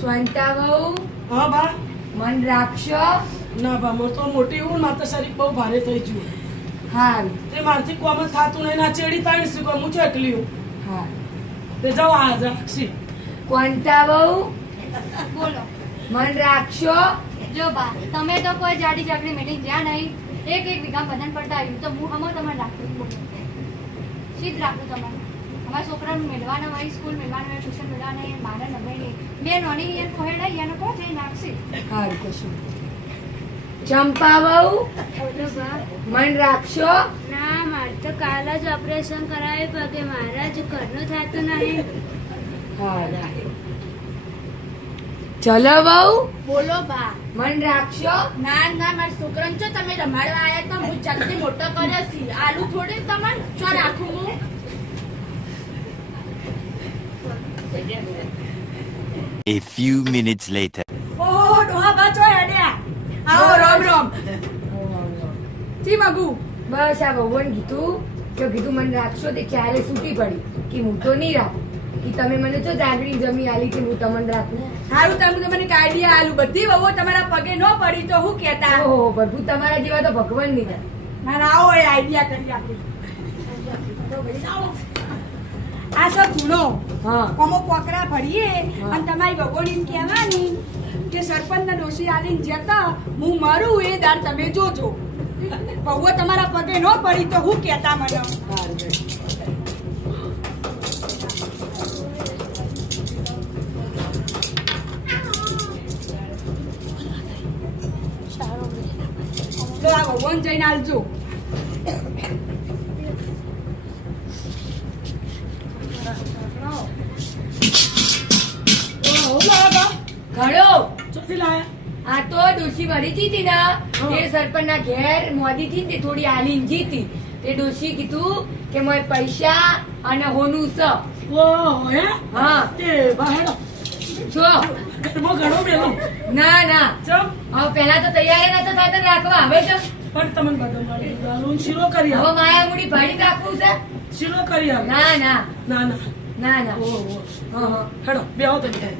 સ્વંતા વહુ હા બા. મન રાખશો ના બા મોર તો મોટી હું માતા શરીર બહુ ભારે થઈ ગયું. હા તે મારથી કોમ જ થાતું નહીં ના ચેડી તાણી શીખો હું છો એકલી હું. હા. તે જાઓ આ રાખશી કોંતા વહુ બોલો. મન રાખશો જો બા તમે તો કોઈ જાડી જાગડી મીટિંગ જ્યાં નહીં એક એક વીઘા બધાને પડતા આવ્યું તો હું હમો તમારે રાખું સીધ રાખું તમારે. અમારા છોકરાને મેળવાના હોય સ્કૂલ મેળવાના હોય ટ્યુશન મેળવાના હોય મારા નભાઈ નહીં બે નોની યાર કોહેડા યાર કહો છે? નાખશે હાર કશું ચંપા વહુ બોલો બા મન રાખશો? ના મારે તો કાલ જ ઓપરેશન કરાવ્યું પગે મારા જ ઘરનું થતું નહીં. હા ચલો વહુ બોલો બા. મન રાખશો? ના ના મારા છોકરાને છો તમે રમાડવા આવ્યા તો હું જલ્દી મોટો કર્યો છે. આલુ થોડી તમને ચો રાખું હું? A few minutes later. ઓહો ડોહા બાચો હેડ્યા આવો રામ રામ. જી મગુ બસ આ ભગવાન કીધું કે કીધું મને રાખશો તે ક્યારે છૂટી પડી? કે હું તો નહીં રાખું કે તમે મને જો જાગડી જમી આલી કે હું તમને રાખું? સારું તમે મને કાઢી આલું. બધી વહુ તમારા પગે ન પડી તો હું કેતા ઓહો પ્રભુ તમારા જેવા તો ભગવાન નહીં ના આવો એ આઈડિયા કરી આપી આ સો ધૂણો હા. કોમો પોકરા ભરીએ અને તમારી ભગોડીને કહેવાની કે સરપંચના ડોશી આલીને જતા હું મરું એ દાર તમે જોજો. બહુ તમારા પગે ન પડી તો હું કહેતા મને. તો આ ભગવાન જઈને આલજો ઓહો, લાવા બા. ઘડો. ચોથી લાયા. આ તો ડોશી મરી જીતી ને. એ સરપંચના ઘેર મોદી થી તે થોડી આલીને જીતી તે ડોશી કીધું કે મોય પૈસા અને હોનું સ. હા? તે જો. ના ના. હવે પેલા તો તૈયાર નતો થતો રાખવા હવે તો પણ તમને બદામ વાળી દારૂ શીરો કરી હવે આવો માયા મૂડી ભાડી રાખવું છે? શીરો કરી આવો ના ના. ના ના. ના ના. ઓહો. હા હા. હેડો બેહો તમે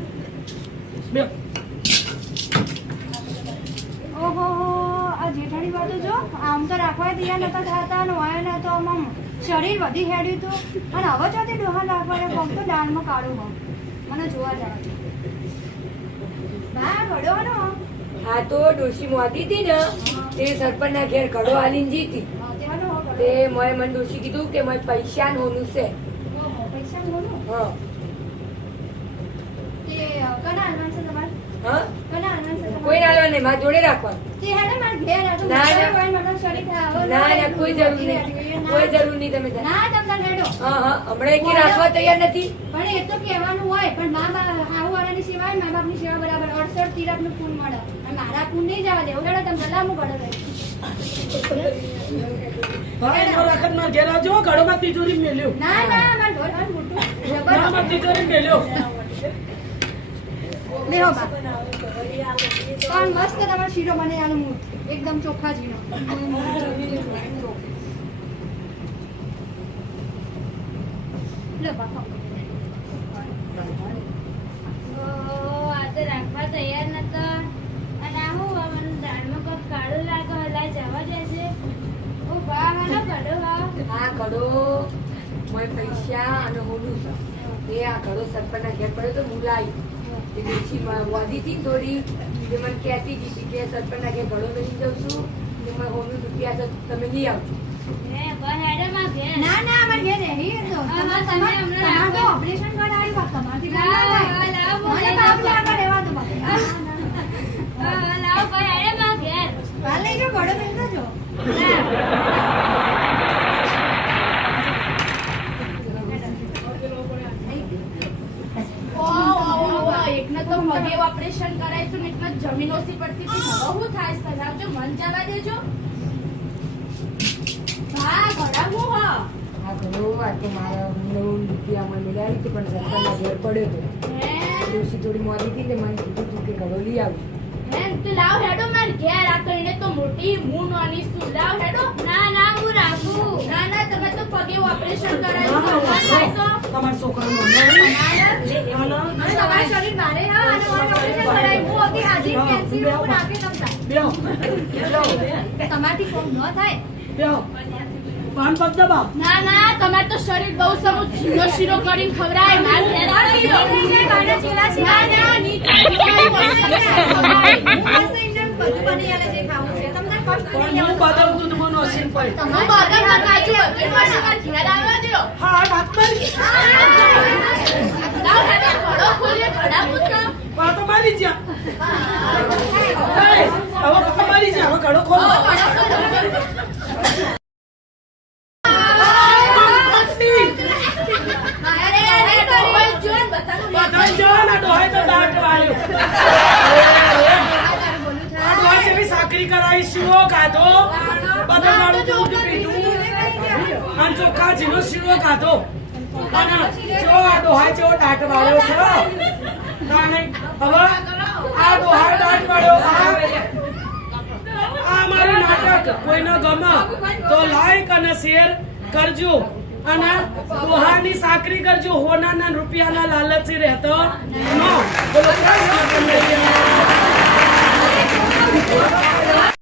બે. ઓહો આ જેઠાણી વાતો જો આમ તો રાખવા તૈયાર નતા થતા ને હોય ના તો આમ શરીર વધી હેડ્યું હતું અને હવે જાતે ડોહા રાખવા પગ તો દાળમાં કાઢું હોમ. મને જોવા જવા. બા ઘડવાનો હા. તો ડોશી મોતી હતી ને. તે સરપંચના ઘેર ઘડો આલીને જીતી તે મેં મને ડોશી કીધું કે મોય પૈસા હોનું છે. પૈસા બોલો હા. તે કના હા? કોઈ નહીં મારા જોડે માર ના, કોઈ જરૂર નહીં. કોઈ જરૂર નહીં તમે જાઓ. ના તમને લેડો હા હા હમણાં એકે રાખવા તૈયાર નથી. પણ એ તો કહેવાનું હોય પણ મા બાપ આવું વાળાની સેવા મા બાપની સેવા બરાબર અડસઠ તિરાકનું ફૂલ મળે મારા ફૂલ નહીં જવા દેવું ઉડાડો તમે લાંબુ માર ઘેર આવજો તિજોરી મેલ્યો. ના ના માર ઘર ઘર મોટું. ના જબર માર તિજોરી મેલ્યો. લેહો બા. પણ મસ્ત તમારો શીરો બને આનો મૂઠ એકદમ ચોખ્ખા શીરો લો તો રાખવા તૈયાર નતા. અને આ હું મને દાળમાં કોક કાળો લાગે હલા જવા દેશે ઓ બા ઘડો હા આ ઘડો મોય પૈસા અને હોનું એ આ ઘડો સરપંચના ઘેર પડ્યો તો હું લાવી તે ડોશી હતી થોડી તે મને કહેતી હતી કે સરપંચના ઘેર ઘડો લઈ જાઉં છું. મને રૂપિયા તમે લઈ આવજો ઘેર. ના ના અમાર ઘેર રહી તો તમે. ઓપરેશન કરાવ્યું તમારથી લઈ રહેવા દો માં ઘેર. ઘડો જો ઓહો, એકને તો પગે કરાય તો એકને જમીન ઓછી પડતી હતી હવે હું થાય મન જવા દેજો. હા ઘડા હું. હા આ તો મારા નવું રૂપિયા મને મિલાવી હતી પણ સરપંચના ઘેર પડ્યો હતો હે? થોડી મોડી હતી ને મને કીધું તું કે ઘડો લઈ આવજો. હે તો લાવ હેડો માર ઘેર આ તો એને તો મોટી હું નાની છું લાવ હેડો. ના ના હું રાખું. ના ના તમે તો પગે ઓપરેશન કરાયું તમારા છોકરાનો ના, ના. હાલો અને તમારા શરીર ભારે હા અને મારો શિવ બહુ નાખી શકતા બેહો તમારાથી કોમ ન થાય? પાન પગ દબાવ. ના ના તમારે તો શરીર બહુ સમુ શીરો શીરો કરીને ખવડાય માર હેરાન થઈ ગયો. ના ના ની બધું બની આલે જે ખાવું છે તમને કષ્ટ પણ નહીં હું બદામ દૂધ બનો સિમ્પલ હું બદામમાં કાજુ બધી વસ્તુ મારા ઘેર આવવા દ્યો. હા આ વાત કરી લાવ હેડો ઘડો ખોલીએ ઘડા પૂછો. આ તો મારી જ્યાં એ, હવે પપ્પા મારી જ્યાં હવે ઘડો ખોલો પછી અરે, અરે, ડોહોય જો ને બધાનું લે. બધા જવાના તો ડોહા જેવી સાકરી કરાવી, શીરો ખાધો બધા નાડું દૂધ પીધું. અને ચોખ્ખા જીનો શીરો ખાધો અને જો આ ડોહા જેવો દાંત વાળ્યો ના હવે આ ડોહા દાંત વાળ્યો આ મારું નાટક. કોઈને ગમે તો લાઈક અને શેર કરજો. અને દોહાની સાકરી કરજો હોનાના રૂપિયાના લાલચી રહેતો નો.